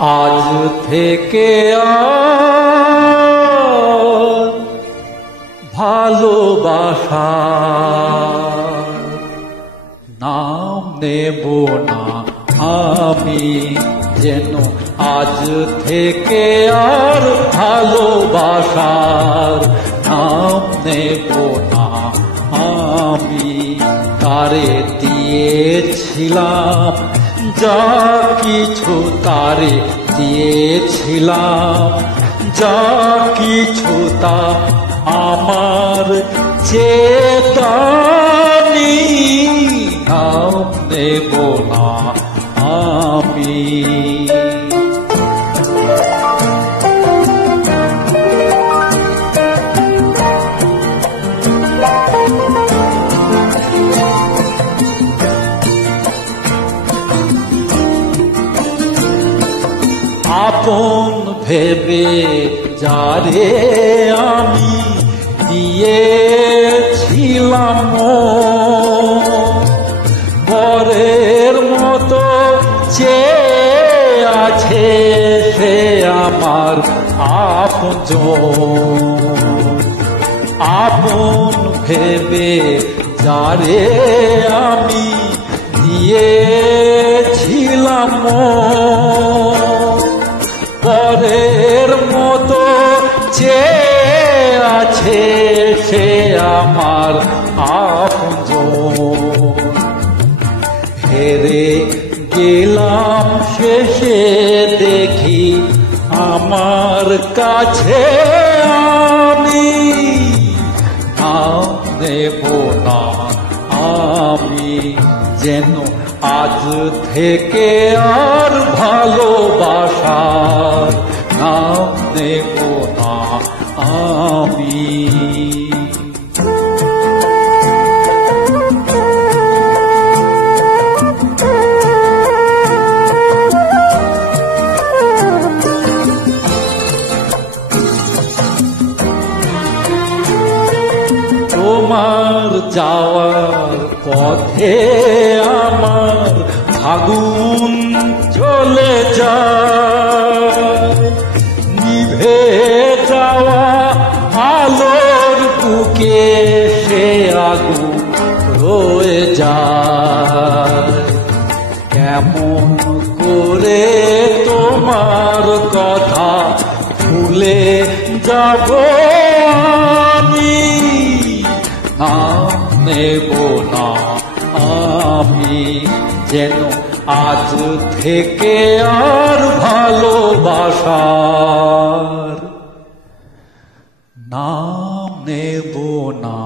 আজ থেকে আর ভালোবাসার নাম নেব না আমি, যেন আজ থেকে আর ভালোবাসার নাম নেব না আমি। তারে দিয়েছিলাম যা কিছু, তারে দিয়েছিলাম যা কিছু, তা আমার চেতানি নাম নেব না আমি। আপন ভেবে যারে আমি দিয়েছিলাম পরের মতো চেয়ে আছে সে আমার আপনজন। আপন ভেবে যারে আমি দিয়েছিলাম পরের মতো চেয়ে আছে সে আমার আপনজন। হেরে গেলাম শেষে দেখি আমার কাছে আমি নাম নেব না আমি, যেন আজ থেকে আর ভালোবাসার নাম নেব না আমি। তোমার যাওয়ার পথে আমার আগুন চলে যায়, নিভে যাওয়া আলোর বুকে সে আগুন রয়ে যায়। কেমন করে তোমার কথা ভুলে যাব আমি, নাম নেব না আমি, যেন আজ থেকে আর ভালোবাসার নাম নেব না।